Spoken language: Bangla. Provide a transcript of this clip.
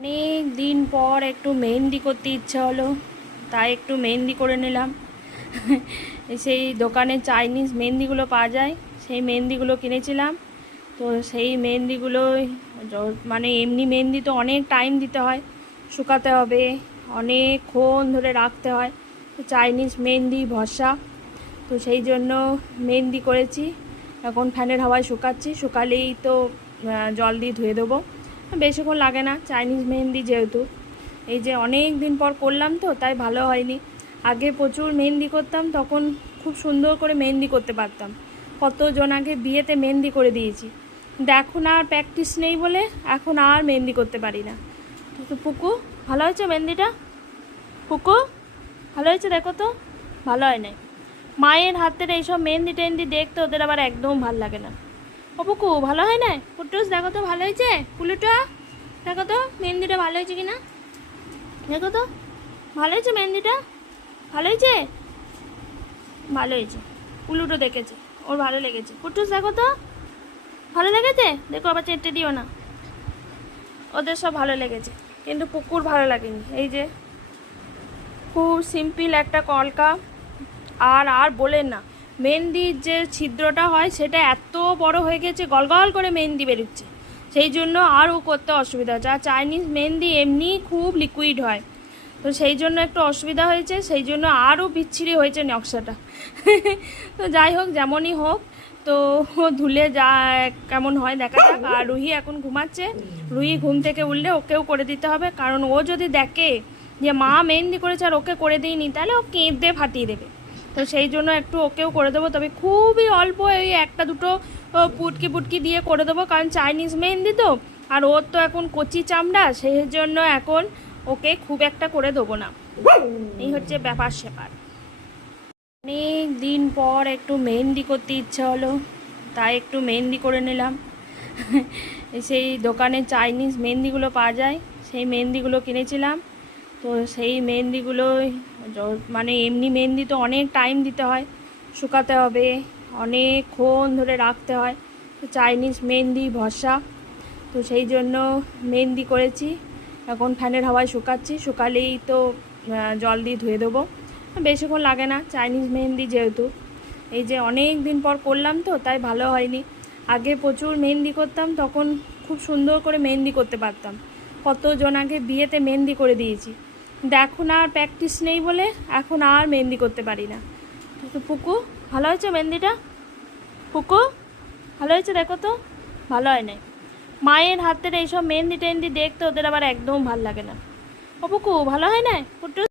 অনেক দিন পর একটু মেহেন্দি করতে ইচ্ছা হলো, তাই একটু মেহেন্দি করে নিলাম। সেই দোকানে চাইনিজ মেহেন্দিগুলো পাওয়া যায়, সেই মেহেন্দিগুলো কিনেছিলাম। তো সেই মেহেন্দিগুলো মানে এমনি মেহেন্দি তো অনেক টাইম দিতে হয়, শুকাতে হবে, অনেকক্ষণ ধরে রাখতে হয়। তো চাইনিজ মেহেন্দি ভরসা, তো সেই জন্য মেহেন্দি করেছি। এখন ফ্যানের হাওয়ায় শুকাচ্ছি, শুকালেই তো জল দিয়ে ধুয়ে দেবো, বেশিক্ষণ লাগে না চাইনিজ মেহেন্দি যেহেতু। এই যে অনেক দিন পর করলাম তো তাই ভালো হয়নি। আগে প্রচুর মেহেন্দি করতাম, তখন খুব সুন্দর করে মেহেন্দি করতে পারতাম। কতজন আগে বিয়েতে মেহেন্দি করে দিয়েছি। কিন্তু এখন আর প্র্যাকটিস নেই বলে এখন আর মেহেন্দি করতে পারি না। তো পুকু, ভালো হয়েছে মেহেন্দিটা? পুকু, ভালো হয়েছে? দেখো তো, ভালো হয় নাই। মায়ের হাতের এইসব মেহেন্দি টেহেন্দি দেখতে ওদের আবার একদম ভাল লাগে না। ও পুকু, ভালো হয় না? পুটুস দেখো তো ভালো হয়েছে? পুলুটা দেখো তো মেহেন্দিটা ভালো হয়েছে কিনা, দেখো তো। ভালো হয়েছে মেহেন্দিটা? ভালো হয়েছে? ভালো হয়েছে। পুলুটো দেখেছে, ওর ভালো লেগেছে। পুটুস দেখো তো, ভালো লেগেছে? দেখো আবার চেটে দিও না। ওদের সব ভালো লেগেছে, কিন্তু পুকুর ভালো লাগেনি। এই যে খুব সিম্পল একটা কলকা। আর আর বলেন না, মেহেন্দির যে ছিদ্রটা হয় সেটা এত বড় হয়ে গেছে, গলগল করে মেহেন্দি বেরোচ্ছে। সেই জন্য আরও করতে অসুবিধা হচ্ছে। আর চাইনিজ মেহেন্দি এমনি খুব লিকুইড হয়, তো সেই জন্য একটু অসুবিধা হয়েছে, সেই জন্য আরও বিচ্ছিরি হয়েছে নকশাটা। তো যাই হোক, যেমনই হোক, তো ধুলে যা কেমন হয় দেখা যাক। আর রুহি এখন ঘুমাচ্ছে। রুহি ঘুম থেকে উঠলে ওকেও করে দিতে হবে, কারণ ও যদি দেখে যে মা মেহেন্দি করেছে আর ওকে করে দিইনি, তাহলে ও কেঁদে ফাটিয়ে দেবে। তো সেই জন্য একটু ওকেও করে দেবো, তবে খুবই অল্প, ওই একটা দুটো পুটকি পুটকি দিয়ে করে দেবো, কারণ চাইনিজ মেহেন্দি তো। আর ওর তো এখন কচি চামড়া, সেই জন্য এখন ওকে খুব একটা করে দেবো না। এই হচ্ছে ব্যাপার স্যাপার। অনেক দিন পর একটু মেহেন্দি করতে ইচ্ছা হলো, তাই একটু মেহেন্দি করে নিলাম। সেই দোকানে চাইনিজ মেহেন্দিগুলো পাওয়া যায়, সেই মেহেন্দিগুলো কিনেছিলাম। তো সেই মেহেন্দিগুলো মানে এমনি মেহেন্দি তো অনেক টাইম দিতে হয়, শুকাতে হবে, অনেকক্ষণ ধরে রাখতে হয়। তো চাইনিজ মেহেন্দি ভরসা, তো সেই জন্য মেহেন্দি করেছি। এখন ফ্যানের হাওয়ায় শুকাচ্ছি, শুকালেই তো জল দিয়ে ধুয়ে দেবো, বেশিক্ষণ লাগে না চাইনিজ মেহেন্দি যেহেতু। এই যে অনেক দিন পর করলাম তো তাই ভালো হয়নি। আগে প্রচুর মেহেন্দি করতাম, তখন খুব সুন্দর করে মেহেন্দি করতে পারতাম। কতজন আগে বিয়েতে মেহেন্দি করে দিয়েছি। কিন্তু এখন আর প্র্যাকটিস নেই বলে এখন আর মেহেন্দি করতে পারি না। তো পুকু, ভালো হয়েছে মেহেন্দিটা? পুকু, ভালো হয়েছে? দেখো তো, ভালো হয় নাই। মায়ের হাতের এইসব মেহেন্দি টেহেন্দি দেখতে ওদের আবার একদম ভাল লাগে না। ও পুকু, ভালো হয় না? পুটু